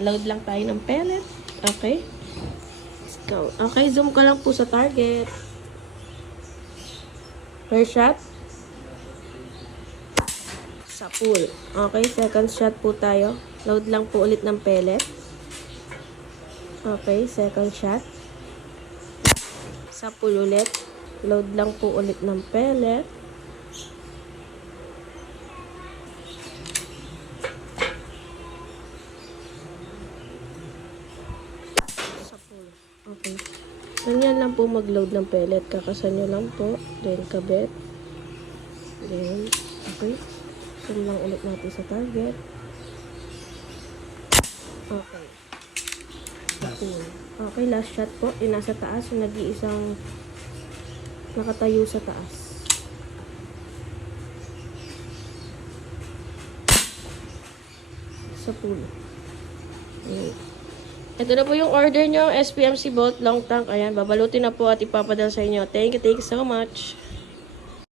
Load lang tayo ng pellet. Okay. Let's go. Okay, zoom ka lang po sa target. First shot. Sa pool. Okay, second shot po tayo. Load lang po ulit ng pellet. Okay, second shot. Sa pool ulit. Load lang po ulit ng pellet. Okay. Ganyan lang po mag-load ng pellet. Kakasan nyo lang po. Then, kabit. Then, okay. Saan lang ulit natin sa target. Okay. Okay, last shot po. Yung nasa taas. Yung nag-iisang nakatayo sa taas. Sa pool. Okay. Ito na po yung order nyo, SPMC Bolt Long Tank. Ayan, babalutin na po at ipapadala sa inyo. Thank you so much.